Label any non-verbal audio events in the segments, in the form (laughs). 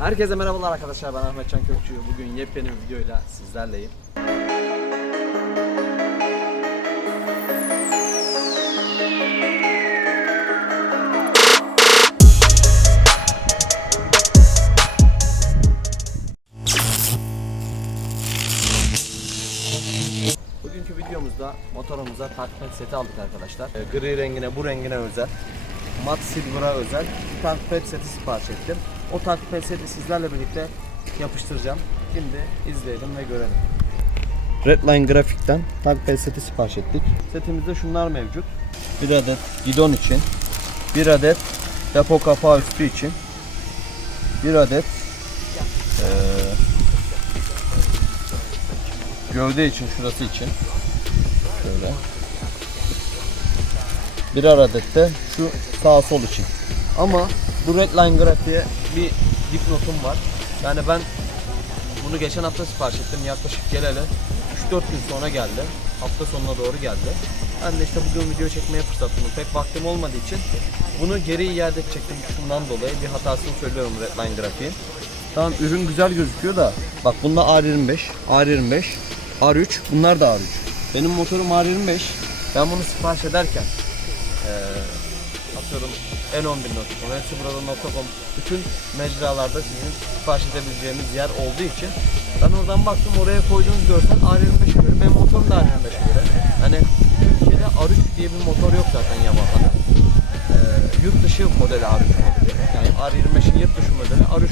Herkese merhabalar arkadaşlar ben Ahmet Can Kökçü. Bugün yepyeni bir videoyla sizlerleyim. Bugünkü videomuzda motorumuza takpet seti aldık arkadaşlar. Ee, Gri rengine, bu rengine özel. Mat Silver'a özel bir takpet seti sipariş ettim. O takpet seti sizlerle birlikte yapıştıracağım. Şimdi izleyelim ve görelim. Redline Grafik'ten takpet seti sipariş ettik. Setimizde şunlar mevcut. Bir adet gidon için, bir adet depo kapağı üstü için, bir adet eee, gövde için, şurası için. Şöyle. Birer adet de şu sağ sol için. Ama bu Redline grafiğe bir dipnotum var. Yani ben bunu geçen hafta sipariş ettim. Yaklaşık geleli 3-4 gün sonra geldi. Hafta sonuna doğru geldi. Ben de işte bugün video çekmeye fırsat. Pek vaktim olmadığı için bunu geri iade edecektim. Şundan dolayı bir hatasını söylüyorum Redline grafiğin. Tamam ürün güzel gözüküyor da bak bunda R25, R25, R3 bunlar da R3. Benim motorum R25. Ben bunu sipariş ederken eee atıyorum n11.com, hepsi burada.com bütün mecralarda sizin sipariş edebileceğiniz yer olduğu için ben oradan baktım oraya koyduğunuz görsel R25'e göre benim motorum da R25'e göre. Hani Türkiye'de R3 diye bir motor yok zaten Yamaha'da. Ee, yurt dışı modeli R3 modeli. Yani R25'in yurt dışı modeli R3.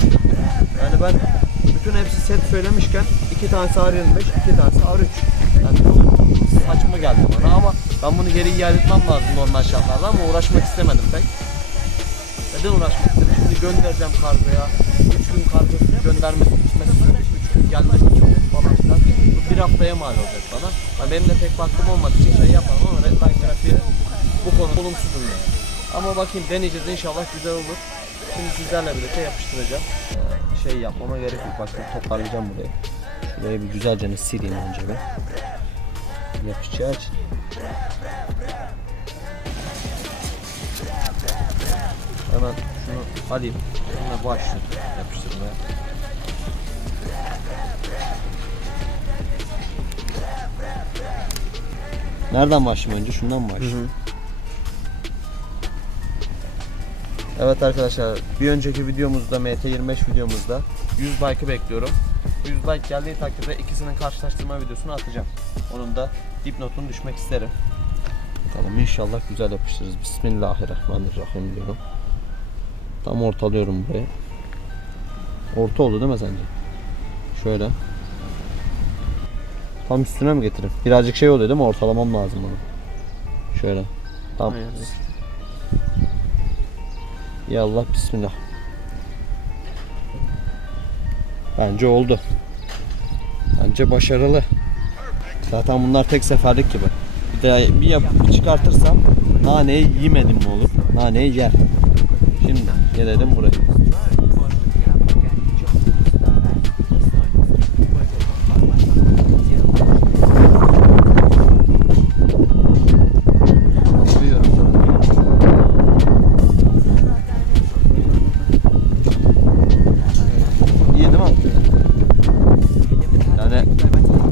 Yani ben bütün hepsi set söylemişken iki tanesi R25, iki tanesi R3. Yani saçma geldi bana ama ben bunu geri iade etmem lazım normal şartlarda ama uğraşmak istemedim pek. Neden uğraşmak istedim? Şimdi göndereceğim kargoya. 3 gün kargo göndermesi gitmesi, 3 gün gelmesi için falan filan. Bu bir haftaya mal olacak bana. Yani benim de pek vaktim olmadığı için şey yapamam ama Redline grafiği bu konu olumsuzum yani. Ama bakayım deneyeceğiz inşallah güzel olur. Şimdi sizlerle birlikte yapıştıracağım. Ee, Şey yapmama gerek yok. Bak toparlayacağım burayı. Burayı bir güzelce sileyim önce bir. Yapışacağı için. Hemen şunu alayım. Şuna başlayayım yapıştırmaya. Nereden başlayayım önce? Şundan mı başlayayım? Evet arkadaşlar bir önceki videomuzda MT25 videomuzda 100 like'ı bekliyorum. 100 like geldiği takdirde ikisinin karşılaştırma videosunu atacağım. Onun da dipnotunu düşmek isterim. Tamam inşallah güzel yapıştırırız. Bismillahirrahmanirrahim diyorum. Tam ortalıyorum burayı. Orta oldu değil mi sence? Şöyle. Tam üstüne mi getireyim? Birazcık şey oluyor değil mi? Ortalamam lazım bunu. Şöyle. Tam. Ya Allah bismillah. Bence oldu. Bence başarılı. Zaten bunlar tek seferlik gibi. Bir de bir yapıp çıkartırsam naneyi yemedim mi olur? Naneyi yer. Gelelim buraya.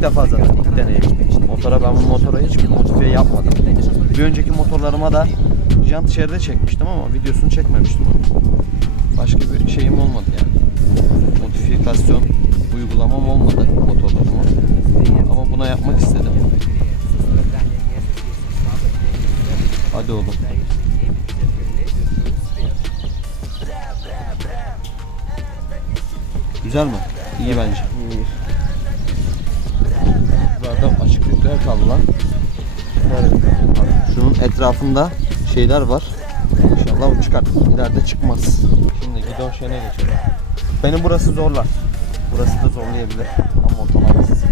Defa zaten ilk deneyim. Motora ben bu hiç modifiye yapmadım. Bir önceki motorlarıma da jant şeride çekmiştim ama videosunu çekmemiştim onu. Başka bir şeyim olmadı yani. Modifikasyon uygulamam olmadı motorlarıma. Ama buna yapmak istedim. Hadi oğlum. Güzel mi? İyi bence. Burada açıklıklar kaldı lan. Şunun etrafında şeyler var. İnşallah o çıkar. İleride çıkmaz. Gidon şeyine geçelim. Benim burası zorlar. Burası da zorlayabilir. Ama ortalamasız.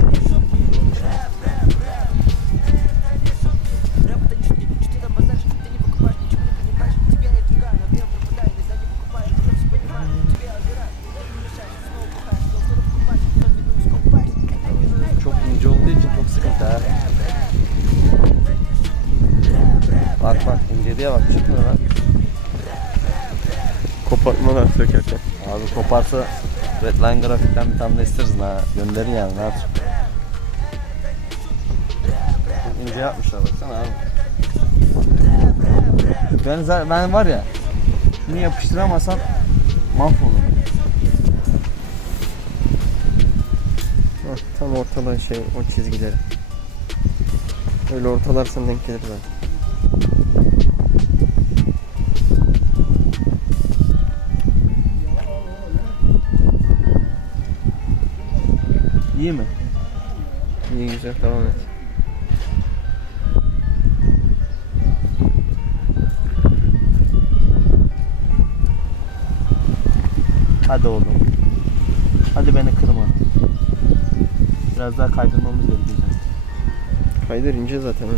Koparsa Redline grafikten bir tane de isteriz ha. Gönderin yani ne yapacak? Çok ince yapmışlar baksana abi. Ben, zaten- ben var ya şunu yapıştıramasam mahvolurum. Tam ortalan şey o çizgileri. Öyle ortalarsan denk gelir zaten. İyi mi? İyi güzel devam et. Hadi oğlum. Hadi beni kırma. Biraz daha kaydırmamız gerekiyor. Kaydır ince zaten.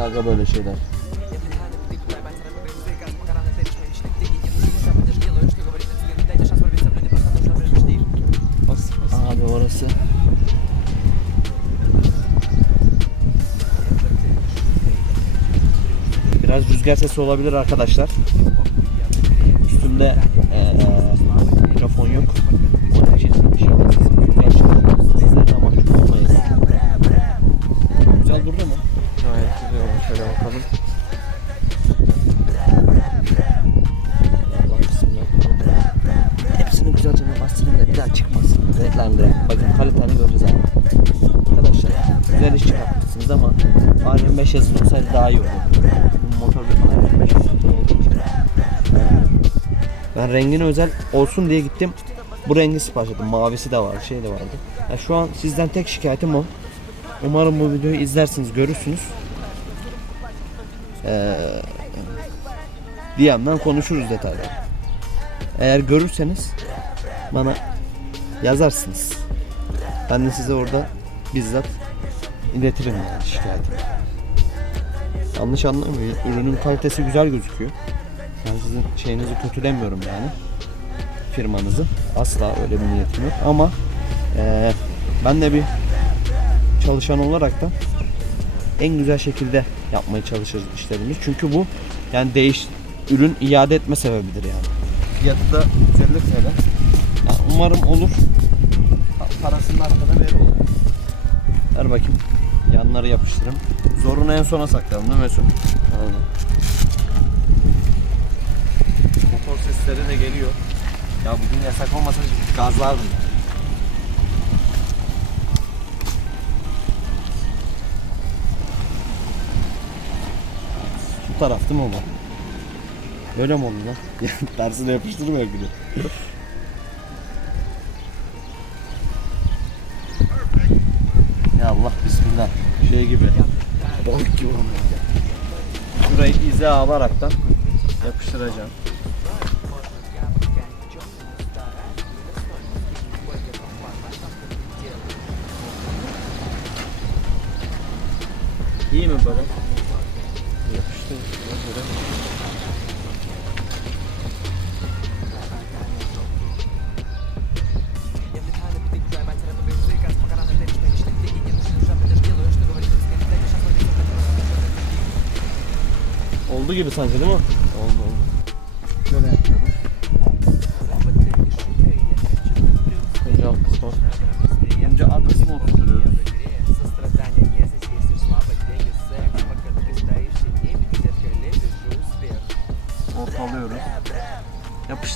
Aga böyle şeyler. Abi orası. Biraz rüzgar sesi olabilir arkadaşlar. Üstümde Ben rengine özel olsun diye gittim. Bu rengi sipariş ettim. Mavisi de var, şey de vardı. Ya şu an sizden tek şikayetim o. Umarım bu videoyu izlersiniz, görürsünüz. Ee, DM'den konuşuruz detaylı. Eğer görürseniz bana yazarsınız. Ben de size orada bizzat iletirim yani şikayetimi. Yanlış anlamayın. Ürünün kalitesi güzel gözüküyor. Ben sizin şeyinizi kötülemiyorum yani. Firmanızı. Asla öyle bir niyetim yok. Ama eee, ben de bir çalışan olarak da en güzel şekilde yapmaya çalışırız işlerimiz. Çünkü bu yani değiş ürün iade etme sebebidir yani. Fiyatı da 150 TL. Ya umarım olur. Pa- Parasını arkada verir. Ver bakayım. Yanları yapıştırayım. Zorunu en sona saklayalım değil mi Mesut? Aynen. Yasak olmasa gazlardım. Şu taraf değil mi o? Böyle mi oldu lan? (laughs) Tersine yapıştırmıyor gibi. ya Allah bismillah. Şey gibi. Balık gibi oldu. Şurayı ize alaraktan yapıştıracağım. İyi mi böyle? Yapıştı. Böyle. Oldu gibi sanki değil mi? Oldu oldu. Şöyle yapıyorum.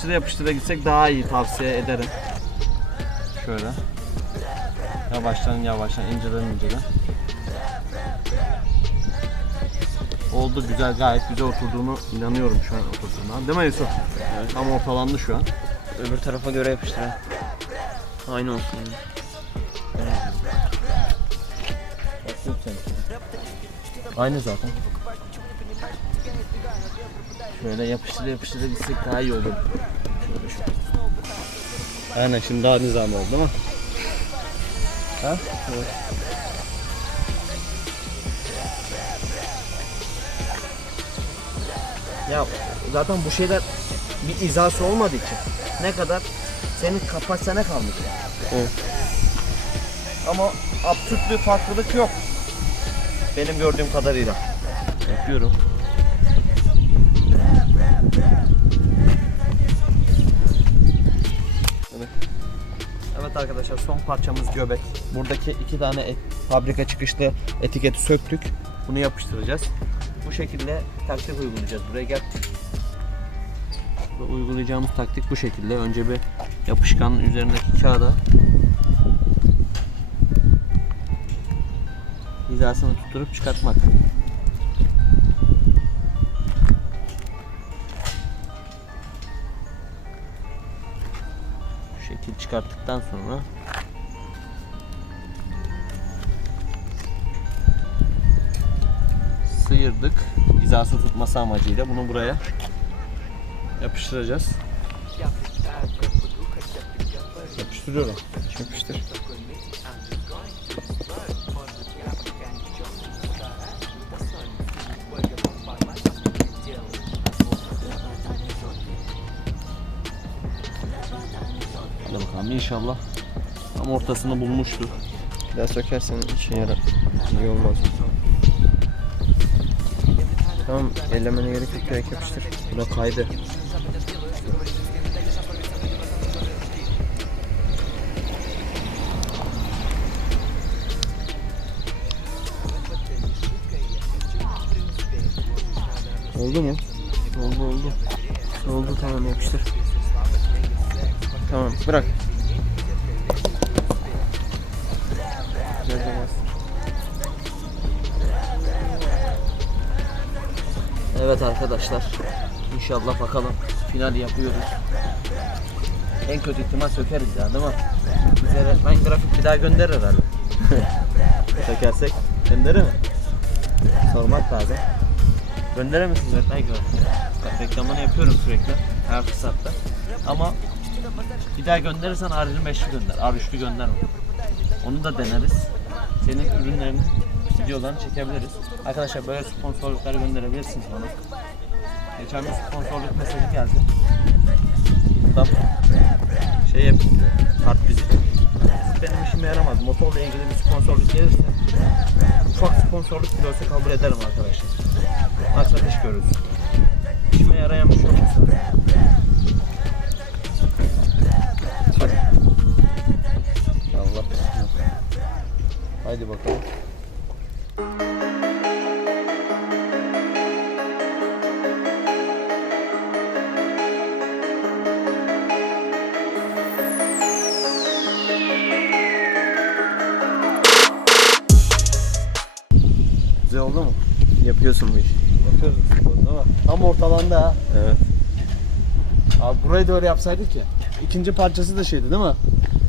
Yapıştıra yapıştıra gitsek daha iyi tavsiye ederim. Şöyle. Yavaştan yavaştan inceden inceden. Oldu güzel gayet güzel oturduğunu inanıyorum şu an oturduğuna. Değil mi Yusuf? Evet. Tam ortalandı şu an. Öbür tarafa göre yapıştır ha. Aynı olsun. Aynı zaten. Şöyle yapıştıra yapıştıra gitsek daha iyi olur. Aynen şimdi daha nizami oldu değil mi? Ha? Evet. Ya zaten bu şeyler bir izası olmadığı için ne kadar senin kapasitene kalmış. Evet. Ama absürt bir farklılık yok. Benim gördüğüm kadarıyla. Yapıyorum. Evet arkadaşlar son parçamız göbek. Buradaki iki tane et- fabrika çıkışlı etiketi söktük. Bunu yapıştıracağız. Bu şekilde taktik uygulayacağız. Buraya gel. Ve uygulayacağımız taktik bu şekilde. Önce bir yapışkanın üzerindeki kağıda hizasını tutturup çıkartmak. Şekil çıkarttıktan sonra sıyırdık hizası tutması amacıyla bunu buraya yapıştıracağız. Yapıştırıyorum. Yapıştır. İnşallah tam ortasını bulmuştur. Bir daha sökersen işe yarar. İyi olmaz. Tamam ellemene gerek yok direkt yapıştır. Buna kaydı. Oldu mu? Oldu oldu. Oldu tamam yapıştır. Tamam bırak. Evet arkadaşlar. İnşallah bakalım final yapıyoruz. En kötü ihtimal sökeriz ya değil mi? Bize öğretmen grafik bir daha gönderir herhalde. (laughs) Sökersek gönderir mi? Sormak lazım. Gönderir misiniz öğretmen grafik? Reklamını yapıyorum sürekli her fırsatta. Ama bir daha gönderirsen R25'li gönder. R3'lü gönderme. Onu da deneriz. Senin ürünlerini, videolarını çekebiliriz. Arkadaşlar böyle sponsorluklar gönderebilirsiniz bana. Geçen bir sponsorluk mesajı geldi. Buradan şey yap, kart vizit. Benim işime yaramaz. Motorla ilgili bir sponsorluk gelirse ufak sponsorluk bile olsa kabul ederim arkadaşlar. Maksat iş görürüz. İşime yarayan bir şey olursa. Allah. Haydi bakalım. Güzel oldu mu? Yapıyorsun bu işi. Yapıyoruz değil mi? Tam ortalandı ha. Evet. Abi burayı da öyle yapsaydık ya. İkinci parçası da şeydi değil mi?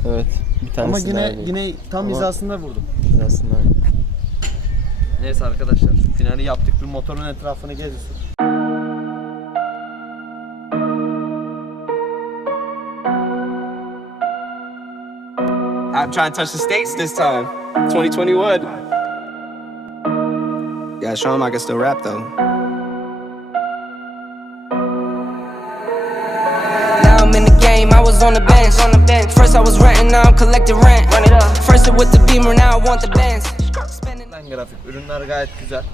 Evet. Bir tanesi Ama yine daha iyi. yine tam Ama- hizasında vurdum. aslında. Neyse arkadaşlar finali yaptık. Bir motorun etrafını geziyorsun. I'm trying to touch the states this time. 2021. Gotta show him I can still rap though. Now I'm in the game, I was on the bench. First I was renting, now I'm collecting rent. First it with the beamer, now I want the Benz. Grafik. Ürünler gayet güzel.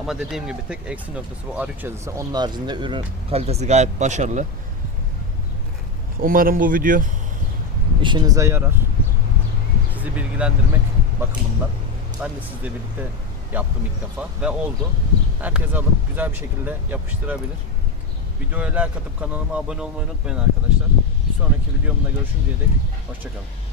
Ama dediğim gibi tek eksi noktası bu R3 yazısı. Onun haricinde ürün kalitesi gayet başarılı. Umarım bu video işinize yarar. Sizi bilgilendirmek bakımından. Ben de sizle birlikte yaptım ilk defa ve oldu. Herkes alıp güzel bir şekilde yapıştırabilir. Videoya like atıp kanalıma abone olmayı unutmayın arkadaşlar. Bir sonraki videomda görüşünceye dek hoşçakalın.